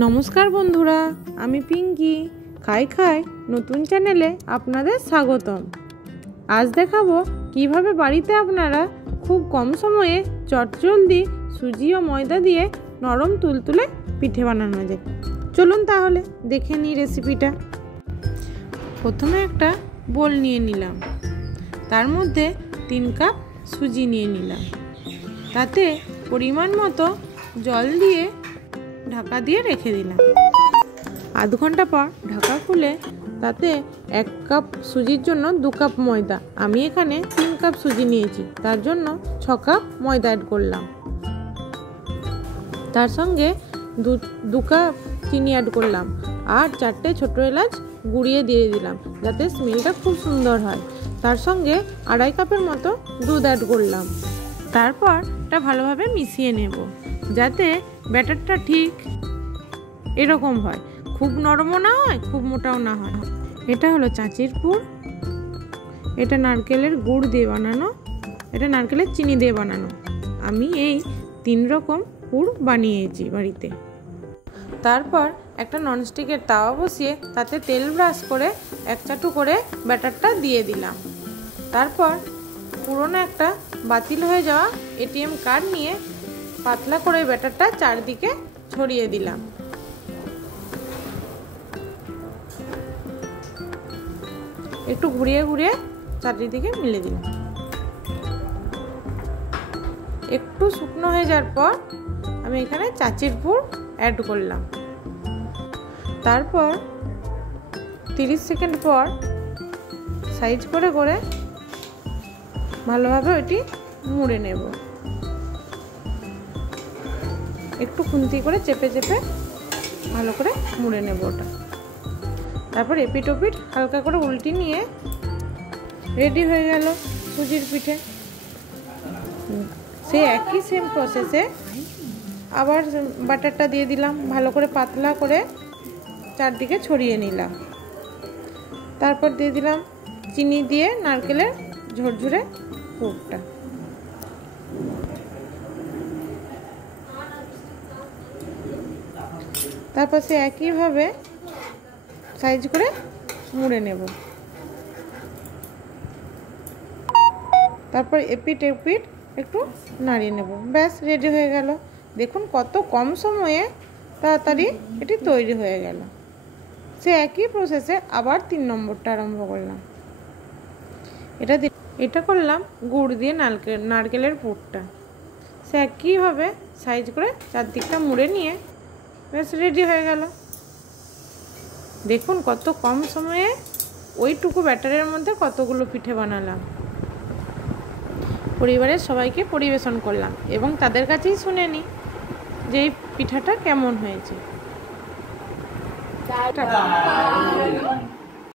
नमस्कार बंधुरा आमी पिंकी खाई खाई नतून चैनेले आपनादेर स्वागतम। आज देखाबो किभाबे बाड़ीते आपनारा खूब कम समये चटजल्दी सुजी और मयदा दिए नरम तुलतुले पिठे बानानो जाय। चलुन ताहले देखे नी रेसिपिटा। प्रथमे एकटा बोल निये निलाम, तार मध्य 3 कप सुजी निये निलाम, ताते परिमाण मतो जल दिए ढाका दिए रेखे दिलाम। आध घंटा पर ढाका खुले ताते 1 कप सुजिर जोन्नो 2 कप मयदा, आमी एखाने 3 कप सुजी नियेछि तार जोन्नो 6 कप मयदा एड करलाम। तार संगे 2 कप चीनी एड करलाम और 4टे छोटो एलाच गुड़िए दिए दिलाम जाते स्मेलटा खूब सुंदर हय। तार संगे 2.5 कपेर मतो दूध एड करलाम। तारपर एटा भालोभाबे मिशिए नेब जाते बैटारटा ठीक एरकम हय, खूब नरमो ना हय खूब मोटाओ ना हय। एटा हलो चाचिर पुर, एटा नारकेलेर गुड़ दिए बानानो, एटा नारकेलेर चीनी दिए बानानो। आमी एई 3 रकम पुर बानिয়েছি বাড়িতে। তারপর একটা ননস্টিকের তাওয়া বসিয়ে তাতে তেল ব্রাশ করে 1 চাটু করে ব্যাটারটা দিয়ে দিলাম। তারপর পুরনো একটা বাতিল হয়ে যাওয়া এটিএম কার্ড নিয়ে পাতলা করে ব্যাটারটা চারদিকে ছড়িয়ে দিলাম। একটু ঘুরিয়ে ঘুরিয়ে চারদিকে মিলে দিলাম। একটু শুকনো হয়ে যাওয়ার পর আমি এখানে চাচির পুর অ্যাড করলাম। তারপর 30 সেকেন্ড পর সাইজ করে করে ভালোভাবে এটি মুড়ে নেব। একটু খুন্তি করে চেপে চেপে ভালো করে মুড়ে নেব ওটা। তারপর এপিট ওপিট হালকা করে উল্টি নিয়ে রেডি হয়ে গেল সুজির পিঠে। সেই একই সেম প্রসেসে আবার বাটারটা দিয়ে দিলাম, ভালো করে পাতলা করে চারদিকে ছড়িয়ে নিলাম। তারপর দিয়ে দিলাম চিনি দিয়ে নারকেলের ঝরঝরে পুরটা। তারপর সে একইভাবে সাইজ করে মুড়ে নেব। তারপর এপিট এপিট একটু নাড়িয়ে নেব, ব্যাস রেডি হয়ে গেল। দেখুন কত কম সময়ে তাড়াতাড়ি এটি তৈরি হয়ে গেল। সে একই প্রসেসে আবার 3 নম্বরটা আরম্ভ করলাম। এটা করলাম গুড় দিয়ে নারকেলের পুরটা। সে একইভাবে সাইজ করে চারদিকটা মুড়ে নিয়ে ব্যাস রেডি হয়ে গেল। দেখুন কত কম সময়ে ওইটুকু ব্যাটারের মধ্যে কতগুলো পিঠে বানালাম। পরিবারের সবাইকে পরিবেশন করলাম এবং তাদের কাছেই শুনে নিই যে এই পিঠাটা কেমন হয়েছে।